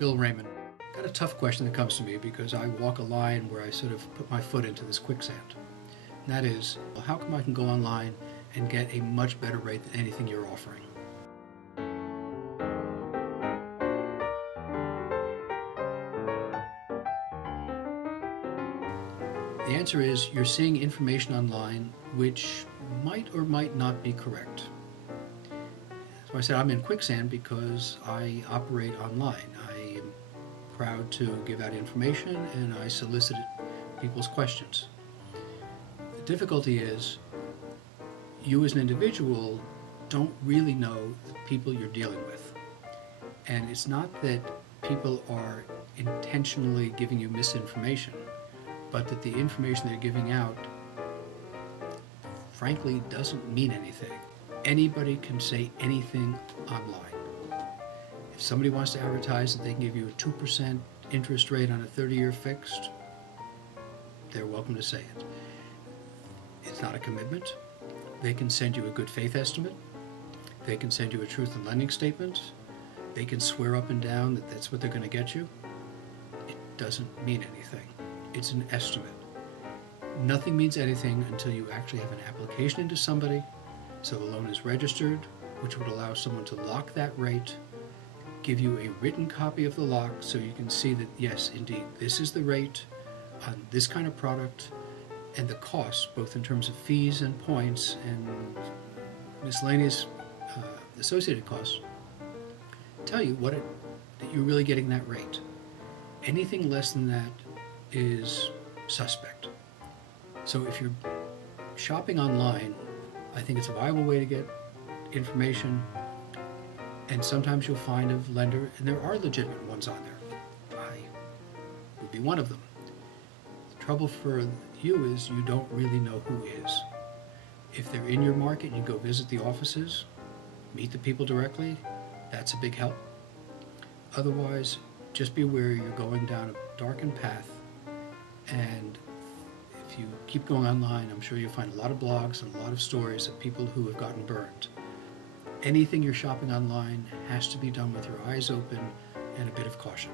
Bill Raymond. Got a tough question that comes to me because I walk a line where I sort of put my foot into this quicksand. And that is, how come I can go online and get a much better rate than anything you're offering? The answer is you're seeing information online which might or might not be correct. So I said I'm in quicksand because I operate online. I am proud to give out information and I solicit people's questions. The difficulty is you as an individual don't really know the people you're dealing with. And it's not that people are intentionally giving you misinformation, but that the information they're giving out frankly doesn't mean anything. Anybody can say anything online. If somebody wants to advertise that they can give you a 2% interest rate on a 30-year fixed, they're welcome to say it. It's not a commitment. They can send you a good faith estimate. They can send you a truth in lending statement. They can swear up and down that that's what they're going to get you. It doesn't mean anything. It's an estimate. Nothing means anything until you actually have an application into somebody, so the loan is registered, which would allow someone to lock that rate, give you a written copy of the lock so you can see that, yes, indeed, this is the rate on this kind of product, and the costs, both in terms of fees and points and miscellaneous associated costs, tell you that you're really getting that rate. Anything less than that is suspect. So if you're shopping online, I think it's a viable way to get information, and sometimes you'll find a lender, and there are legitimate ones on there. I would be one of them. The trouble for you is you don't really know who is. If they're in your market and you go visit the offices, meet the people directly, that's a big help. Otherwise, just be aware you're going down a darkened path, and if you keep going online, I'm sure you'll find a lot of blogs and a lot of stories of people who have gotten burned. Anything you're shopping online has to be done with your eyes open and a bit of caution.